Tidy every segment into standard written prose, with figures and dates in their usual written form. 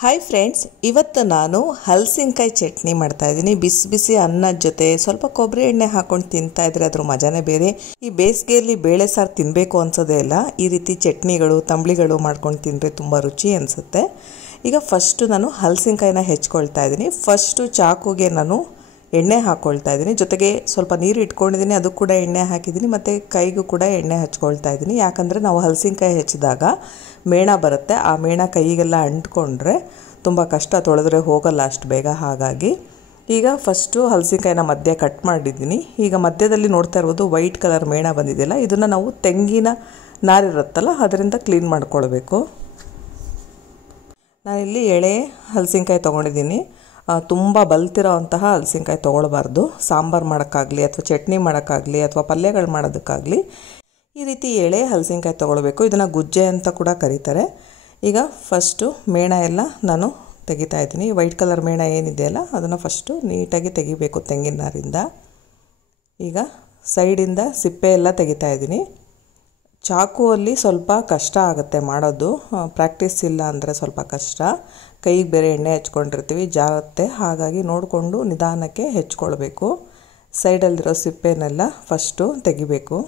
Hi friends, ಇವತ್ತು ನಾನು ಹಲಸಿನಕಾಯಿ ಚಟ್ನಿ ಮಾಡ್ತಾ ಇದ್ದೀನಿ. ಬಿಸಿ ಬಿಸಿ ಅನ್ನದ ಜೊತೆ ಸ್ವಲ್ಪ ಕೊಬ್ಬರಿ ಎಣ್ಣೆ ಹಾಕೊಂಡು ತಿಂತಾ ಇದ್ರೆ ಅದ್ರ ಮಜಾನೇ ಬೇರೆ. ಈ ಬೇಸಿಗೆಯಲ್ಲಿ ಬೇಳೆ ಸಾರು ತಿನ್ನಬೇಕು ಅನ್ಸೋದೇ ಇಲ್ಲ. ಈ ರೀತಿ ಚಟ್ನಿಗಳು ತಂಬಳಿಗಳು ಮಾಡ್ಕೊಂಡು ತಿಂದರೆ ತುಂಬ ರುಚಿ ಅನಿಸುತ್ತೆ. ಈಗ ಫಸ್ಟು ನಾನು ಹಲಸಿನಕಾಯಿನ ಹೆಚ್ಕೊಳ್ತಾ ಇದ್ದೀನಿ. ಫಸ್ಟು ಚಾಕುಗೆ ನಾನು ಎಣ್ಣೆ ಹಾಕ್ಕೊಳ್ತಾ ಇದ್ದೀನಿ, ಜೊತೆಗೆ ಸ್ವಲ್ಪ ನೀರು ಇಟ್ಕೊಂಡಿದ್ದೀನಿ, ಅದು ಕೂಡ ಎಣ್ಣೆ ಹಾಕಿದ್ದೀನಿ, ಮತ್ತು ಕೈಗೂ ಕೂಡ ಎಣ್ಣೆ ಹಚ್ಕೊಳ್ತಾ ಇದ್ದೀನಿ. ಯಾಕಂದರೆ ನಾವು ಹಲಸಿನಕಾಯಿ ಹೆಚ್ಚಿದಾಗ ಮೇಣ ಬರುತ್ತೆ, ಆ ಮೇಣ ಕೈಗೆಲ್ಲ ಅಂಟ್ಕೊಂಡ್ರೆ ತುಂಬ ಕಷ್ಟ, ತೊಳೆದ್ರೆ ಹೋಗಲ್ಲ ಅಷ್ಟು ಬೇಗ. ಹಾಗಾಗಿ ಈಗ ಫಸ್ಟು ಹಲಸಿನಕಾಯಿನ ಮಧ್ಯ ಕಟ್ ಮಾಡಿದ್ದೀನಿ. ಈಗ ಮಧ್ಯದಲ್ಲಿ ನೋಡ್ತಾ ಇರ್ಬೋದು ವೈಟ್ ಕಲರ್ ಮೇಣ ಬಂದಿದೆಯಲ್ಲ, ಇದನ್ನು ನಾವು ತೆಂಗಿನ ನಾರಿರುತ್ತಲ್ಲ ಅದರಿಂದ ಕ್ಲೀನ್ ಮಾಡ್ಕೊಳ್ಬೇಕು. ನಾನಿಲ್ಲಿ ಎಳೆ ಹಲಸಿನಕಾಯಿ ತೊಗೊಂಡಿದ್ದೀನಿ. ತುಂಬ ಬಲ್ತಿರೋ ಅಂತಹ ಹಲಸಿನಕಾಯಿ ತೊಗೊಳ್ಬಾರ್ದು. ಸಾಂಬಾರು ಮಾಡೋಕ್ಕಾಗಲಿ ಅಥವಾ ಚಟ್ನಿ ಮಾಡೋಕ್ಕಾಗಲಿ ಅಥವಾ ಪಲ್ಯಗಳು ಮಾಡೋದಕ್ಕಾಗಲಿ ಈ ರೀತಿ ಎಳೆ ಹಲಸಿನಕಾಯಿ ತೊಗೊಳ್ಬೇಕು. ಇದನ್ನು ಗುಜ್ಜೆ ಅಂತ ಕೂಡ ಕರೀತಾರೆ. ಈಗ ಫಸ್ಟು ಮೇಣ ಎಲ್ಲ ನಾನು ತೆಗಿತಾ ಇದ್ದೀನಿ. ವೈಟ್ ಕಲರ್ ಮೇಣ ಏನಿದೆಯಲ್ಲ ಅದನ್ನು ಫಸ್ಟು ನೀಟಾಗಿ ತೆಗಿಬೇಕು ತೆಂಗಿನ ನಾರಿಂದ. ಈಗ ಸೈಡಿಂದ ಸಿಪ್ಪೆ ಎಲ್ಲ ತೆಗಿತಾ ಇದ್ದೀನಿ. ಚಾಕುವಲ್ಲಿ ಸ್ವಲ್ಪ ಕಷ್ಟ ಆಗುತ್ತೆ ಮಾಡೋದು, ಪ್ರಾಕ್ಟೀಸ್ ಇಲ್ಲ ಅಂದರೆ ಸ್ವಲ್ಪ ಕಷ್ಟ. ಕೈಗೆ ಬೇರೆ ಎಣ್ಣೆ ಹಚ್ಕೊಂಡಿರ್ತೀವಿ, ಜಾರುತ್ತೆ. ಹಾಗಾಗಿ ನೋಡಿಕೊಂಡು ನಿಧಾನಕ್ಕೆ ಹೆಚ್ಕೊಳ್ಬೇಕು. ಸೈಡಲ್ಲಿರೋ ಸಿಪ್ಪೆನೆಲ್ಲ ಫಸ್ಟು ತೆಗಿಬೇಕು.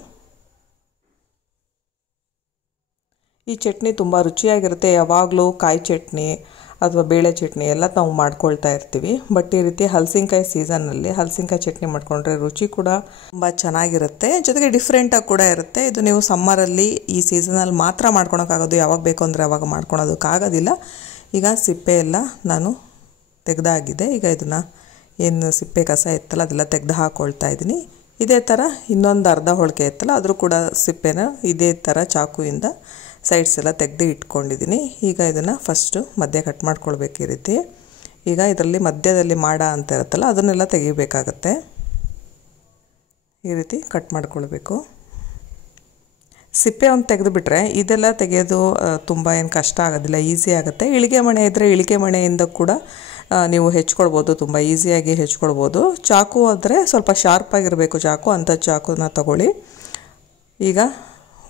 ಈ ಚಟ್ನಿ ತುಂಬ ರುಚಿಯಾಗಿರುತ್ತೆ. ಯಾವಾಗಲೂ ಕಾಯಿ ಚಟ್ನಿ ಅಥವಾ ಬೇಳೆ ಚಟ್ನಿ ಎಲ್ಲ ನಾವು ಮಾಡ್ಕೊಳ್ತಾ ಇರ್ತೀವಿ. ಬಟ್ ಈ ರೀತಿ ಹಲಸಿನಕಾಯಿ ಸೀಸನ್ನಲ್ಲಿ ಹಲಸಿನಕಾಯಿ ಚಟ್ನಿ ಮಾಡ್ಕೊಂಡ್ರೆ ರುಚಿ ಕೂಡ ತುಂಬ ಚೆನ್ನಾಗಿರುತ್ತೆ, ಜೊತೆಗೆ ಡಿಫ್ರೆಂಟಾಗಿ ಕೂಡ ಇರುತ್ತೆ. ಇದು ನೀವು ಸಮ್ಮರಲ್ಲಿ ಈ ಸೀಸನಲ್ಲಿ ಮಾತ್ರ ಮಾಡ್ಕೊಳಕ್ಕಾಗೋದು, ಯಾವಾಗ ಬೇಕು ಅಂದರೆ ಅವಾಗ ಮಾಡ್ಕೊಳೋದಕ್ಕಾಗೋದಿಲ್ಲ. ಈಗ ಸಿಪ್ಪೆ ಎಲ್ಲ ನಾನು ತೆಗೆದಾಗಿದೆ. ಈಗ ಇದನ್ನು ಏನು ಸಿಪ್ಪೆ ಕಸ ಇತ್ತಲ್ಲ ಅದೆಲ್ಲ ತೆಗೆದು ಹಾಕ್ಕೊಳ್ತಾ ಇದ್ದೀನಿ. ಇದೇ ಥರ ಇನ್ನೊಂದು ಅರ್ಧ ಹೋಳಿಗೆ ಇತ್ತಲ್ಲ ಅದರೂ ಕೂಡ ಸಿಪ್ಪೆನ ಇದೇ ಥರ ಚಾಕುವಿಂದ ಸೈಡ್ಸ್ ಎಲ್ಲ ತೆಗೆದು ಇಟ್ಕೊಂಡಿದ್ದೀನಿ. ಈಗ ಇದನ್ನು ಫಸ್ಟು ಮಧ್ಯ ಕಟ್ ಮಾಡ್ಕೊಳ್ಬೇಕು ಈ ರೀತಿ. ಈಗ ಇದರಲ್ಲಿ ಮಧ್ಯದಲ್ಲಿ ಮಾಡ ಅಂತ ಇರುತ್ತಲ್ಲ ಅದನ್ನೆಲ್ಲ ತೆಗಿಬೇಕಾಗತ್ತೆ. ಈ ರೀತಿ ಕಟ್ ಮಾಡ್ಕೊಳ್ಬೇಕು. ಸಿಪ್ಪೆ ಒಂದು ತೆಗೆದುಬಿಟ್ರೆ ಇದೆಲ್ಲ ತೆಗೆಯೋದು ತುಂಬ ಏನು ಕಷ್ಟ ಆಗೋದಿಲ್ಲ, ಈಸಿ ಆಗುತ್ತೆ. ಇಳಿಗೆ ಮಣೆ ಇದ್ದರೆ ಇಳಿಗೆ ಮಣೆಯಿಂದ ಕೂಡ ನೀವು ಹೆಚ್ಕೊಳ್ಬೋದು, ತುಂಬ ಈಸಿಯಾಗಿ ಹೆಚ್ಕೊಳ್ಬೋದು. ಚಾಕು ಆದರೆ ಸ್ವಲ್ಪ ಶಾರ್ಪಾಗಿರಬೇಕು ಚಾಕು, ಅಂಥ ಚಾಕುನ ತಗೊಳ್ಳಿ. ಈಗ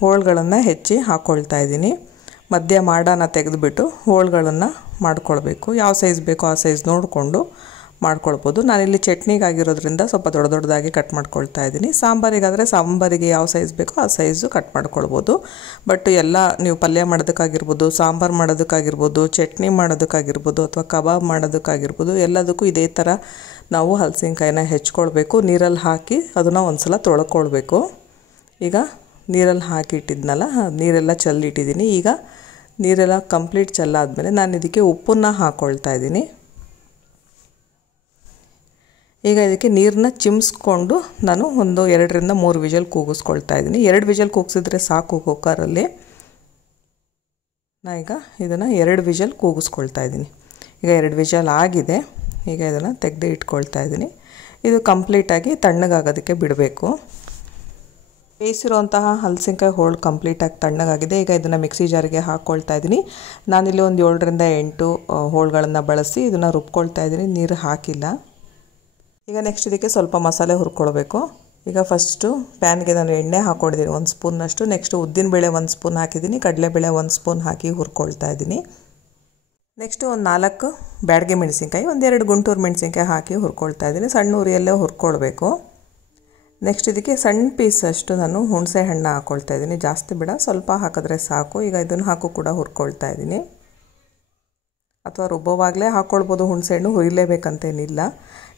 ಹೋಳುಗಳನ್ನು ಹೆಚ್ಚಿ ಹಾಕ್ಕೊಳ್ತಾ ಇದ್ದೀನಿ. ಮಧ್ಯ ಮಾಡಾನ ತೆಗೆದುಬಿಟ್ಟು ಹೋಳುಗಳನ್ನು ಮಾಡ್ಕೊಳ್ಬೇಕು. ಯಾವ ಸೈಜ್ ಬೇಕೋ ಆ ಸೈಜ್ ನೋಡಿಕೊಂಡು ಮಾಡ್ಕೊಳ್ಬೋದು. ನಾನಿಲ್ಲಿ ಚಟ್ನಿಗಾಗಿರೋದ್ರಿಂದ ಸ್ವಲ್ಪ ದೊಡ್ಡದಾಗಿ ಕಟ್ ಮಾಡ್ಕೊಳ್ತಾ ಇದ್ದೀನಿ. ಸಾಂಬಾರಿಗಾದರೆ ಸಾಂಬಾರಿಗೆ ಯಾವ ಸೈಜ್ ಬೇಕೋ ಆ ಸೈಜು ಕಟ್ ಮಾಡ್ಕೊಳ್ಬೋದು. ಬಟ್ ಎಲ್ಲ ನೀವು ಪಲ್ಯ ಮಾಡೋದಕ್ಕಾಗಿರ್ಬೋದು, ಸಾಂಬಾರು ಮಾಡೋದಕ್ಕಾಗಿರ್ಬೋದು, ಚಟ್ನಿ ಮಾಡೋದಕ್ಕಾಗಿರ್ಬೋದು ಅಥವಾ ಕಬಾಬ್ ಮಾಡೋದಕ್ಕಾಗಿರ್ಬೋದು, ಎಲ್ಲದಕ್ಕೂ ಇದೇ ಥರ ನಾವು ಹಲಸಿನಕಾಯಿನ ಹೆಚ್ಕೊಳ್ಬೇಕು. ನೀರಲ್ಲಿ ಹಾಕಿ ಅದನ್ನು ಒಂದು ಸಲ ತೊಳ್ಕೊಳ್ಬೇಕು. ಈಗ ನೀರಲ್ಲಿ ಹಾಕಿಟ್ಟಿದ್ನಲ್ಲ, ನೀರೆಲ್ಲ ಚೆಲ್ಲಿಟ್ಟಿದ್ದೀನಿ. ಈಗ ನೀರೆಲ್ಲ ಕಂಪ್ಲೀಟ್ ಚೆಲ್ಲಾದಮೇಲೆ ನಾನು ಇದಕ್ಕೆ ಉಪ್ಪನ್ನು ಹಾಕ್ಕೊಳ್ತಾ ಇದ್ದೀನಿ. ಈಗ ಇದಕ್ಕೆ ನೀರನ್ನ ಚಿಮ್ಸ್ಕೊಂಡು ನಾನು ಒಂದು 2 ರಿಂದ 3 ವಿಷಲ್ ಕೂಗಿಸ್ಕೊಳ್ತಾ ಇದ್ದೀನಿ. 2 ವಿಷಲ್ ಕೂಗಿಸಿದ್ರೆ ಸಾಕು ಕುಕ್ಕರಲ್ಲಿ. ಈಗ ಇದನ್ನು 2 ವಿಷಲ್ ಕೂಗಿಸ್ಕೊಳ್ತಾ ಇದ್ದೀನಿ. ಈಗ 2 ವಿಷಲ್ ಆಗಿದೆ. ಈಗ ಇದನ್ನು ತೆಗೆದು ಇಟ್ಕೊಳ್ತಾ ಇದ್ದೀನಿ. ಇದು ಕಂಪ್ಲೀಟಾಗಿ ತಣ್ಣಗಾಗೋದಕ್ಕೆ ಬಿಡಬೇಕು. ಬೇಯಿಸಿರುವಂತಹ ಹಲಸಿನಕಾಯಿ ಹೋಳು ಕಂಪ್ಲೀಟಾಗಿ ತಣ್ಣಗಾಗಿದೆ. ಈಗ ಇದನ್ನು ಮಿಕ್ಸಿ ಜಾರಿಗೆ ಹಾಕ್ಕೊಳ್ತಾ ಇದ್ದೀನಿ. ನಾನಿಲ್ಲಿ ಒಂದು 7 ರಿಂದ 8 ಹೋಳುಗಳನ್ನು ಬಳಸಿ ಇದನ್ನು ರುಬ್ಕೊಳ್ತಾ ಇದ್ದೀನಿ, ನೀರು ಹಾಕಿಲ್ಲ. ಈಗ ನೆಕ್ಸ್ಟ್ ಇದಕ್ಕೆ ಸ್ವಲ್ಪ ಮಸಾಲೆ ಹುರ್ಕೊಳ್ಬೇಕು. ಈಗ ಫಸ್ಟು ಪ್ಯಾನ್ಗೆ ನಾನು ಎಣ್ಣೆ ಹಾಕ್ಕೊಂಡಿದ್ದೀನಿ 1 ಸ್ಪೂನ್ನಷ್ಟು. ನೆಕ್ಸ್ಟು ಉದ್ದಿನಬೇಳೆ 1 ಸ್ಪೂನ್ ಹಾಕಿದ್ದೀನಿ, ಕಡಲೆಬೇಳೆ 1 ಸ್ಪೂನ್ ಹಾಕಿ ಹುರ್ಕೊಳ್ತಾ ಇದ್ದೀನಿ. ನೆಕ್ಸ್ಟು ಒಂದು 4 ಬ್ಯಾಡಗೆ ಮೆಣಸಿನ್ಕಾಯಿ, 1-2 ಗುಂಟೂರು ಮೆಣಸಿನ್ಕಾಯಿ ಹಾಕಿ ಹುರ್ಕೊಳ್ತಾ ಇದ್ದೀನಿ. ಸಣ್ಣ ಉರಿಯಲ್ಲೇ ಹುರ್ಕೊಳ್ಬೇಕು. ನೆಕ್ಸ್ಟ್ ಇದಕ್ಕೆ ಸಣ್ಣ ಪೀಸ್ ಅಷ್ಟು ನಾನು ಹುಣಸೆ ಹಣ್ಣು ಹಾಕ್ಕೊಳ್ತಾ ಇದ್ದೀನಿ. ಜಾಸ್ತಿ ಬೇಡ, ಸ್ವಲ್ಪ ಹಾಕಿದ್ರೆ ಸಾಕು. ಈಗ ಇದನ್ನು ಹಾಕು ಕೂಡ ಹುರ್ಕೊಳ್ತಾ ಇದ್ದೀನಿ. ಅಥವಾ ರುಬ್ಬವಾಗಲೇ ಹಾಕ್ಕೊಳ್ಬೋದು ಹುಣಸೆ ಹಣ್ಣು, ಹುರಿಲೇಬೇಕಂತೇನಿಲ್ಲ.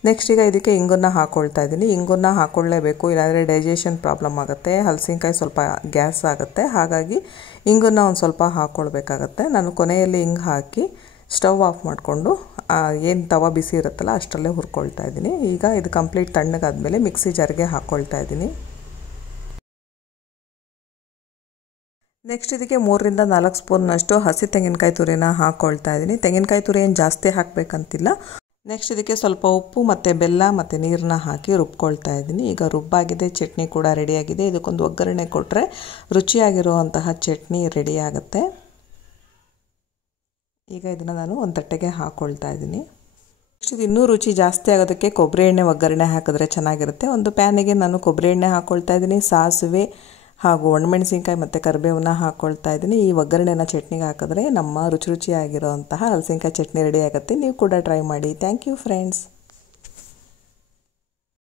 ನೆಕ್ಸ್ಟ್ ಈಗ ಇದಕ್ಕೆ ಇಂಗನ್ನು ಹಾಕ್ಕೊಳ್ತಾ ಇದ್ದೀನಿ. ಇಂಗನ್ನು ಹಾಕ್ಕೊಳ್ಳೇಬೇಕು, ಇಲ್ಲಾಂದರೆ ಡೈಜೆಷನ್ ಪ್ರಾಬ್ಲಮ್ ಆಗುತ್ತೆ. ಹಲಸಿನಕಾಯಿ ಸ್ವಲ್ಪ ಗ್ಯಾಸ್ ಆಗುತ್ತೆ, ಹಾಗಾಗಿ ಇಂಗನ್ನು ಒಂದು ಸ್ವಲ್ಪ ಹಾಕ್ಕೊಳ್ಬೇಕಾಗತ್ತೆ. ನಾನು ಕೊನೆಯಲ್ಲಿ ಇಂಗು ಹಾಕಿ ಸ್ಟವ್ ಆಫ್ ಮಾಡಿಕೊಂಡು ಏನು ತವ ಬಿಸಿ ಇರುತ್ತಲ್ಲ ಅಷ್ಟರಲ್ಲೇ ಹುರ್ಕೊಳ್ತಾ ಇದ್ದೀನಿ. ಈಗ ಇದು ಕಂಪ್ಲೀಟ್ ತಣ್ಣಗಾದ್ಮೇಲೆ ಮಿಕ್ಸಿ ಜಾರ್ಗೆ ಹಾಕ್ಕೊಳ್ತಾ ಇದ್ದೀನಿ. ನೆಕ್ಸ್ಟ್ ಇದಕ್ಕೆ 3 ರಿಂದ 4 ಸ್ಪೂನ್ನಷ್ಟು ಹಸಿ ತೆಂಗಿನಕಾಯಿ ತುರಿನ ಹಾಕ್ಕೊಳ್ತಾ ಇದ್ದೀನಿ. ತೆಂಗಿನಕಾಯಿ ತುರಿ ಏನು ಜಾಸ್ತಿ ಹಾಕಬೇಕಂತಿಲ್ಲ. ನೆಕ್ಸ್ಟ್ ಇದಕ್ಕೆ ಸ್ವಲ್ಪ ಉಪ್ಪು ಮತ್ತು ಬೆಲ್ಲ ಮತ್ತು ನೀರನ್ನ ಹಾಕಿ ರುಬ್ಕೊಳ್ತಾ ಇದ್ದೀನಿ. ಈಗ ರುಬ್ಬಾಗಿದೆ, ಚಟ್ನಿ ಕೂಡ ರೆಡಿಯಾಗಿದೆ. ಇದಕ್ಕೊಂದು ಒಗ್ಗರಣೆ ಕೊಟ್ಟರೆ ರುಚಿಯಾಗಿರುವಂತಹ ಚಟ್ನಿ ರೆಡಿ ಆಗುತ್ತೆ. ಈಗ ಇದನ್ನು ನಾನು ಒಂದು ತಟ್ಟೆಗೆ ಹಾಕ್ಕೊಳ್ತಾ ಇದ್ದೀನಿ. ನೆಕ್ಸ್ಟ್ ಇದು ಇನ್ನೂ ರುಚಿ ಜಾಸ್ತಿ ಆಗೋದಕ್ಕೆ ಕೊಬ್ಬರಿ ಎಣ್ಣೆ ಒಗ್ಗರಣೆ ಹಾಕಿದ್ರೆ ಚೆನ್ನಾಗಿರುತ್ತೆ. ಒಂದು ಪ್ಯಾನಿಗೆ ನಾನು ಕೊಬ್ಬರಿ ಎಣ್ಣೆ ಹಾಕ್ಕೊಳ್ತಾ ಇದ್ದೀನಿ. ಸಾಸಿವೆ ಹಾಗೂ ಒಣಮೆಣಸಿನ್ಕಾಯಿ ಮತ್ತು ಕರಿಬೇವನ್ನ ಹಾಕ್ಕೊಳ್ತಾ ಇದ್ದೀನಿ. ಈ ಒಗ್ಗರಣೆನ ಚಟ್ನಿಗೆ ಹಾಕಿದ್ರೆ ನಮ್ಮ ರುಚಿಯಾಗಿರೋಂತಹ ಹಲಸಿನಕಾಯಿ ಚಟ್ನಿ ರೆಡಿ ಆಗುತ್ತೆ. ನೀವು ಕೂಡ ಟ್ರೈ ಮಾಡಿ. Thank you friends.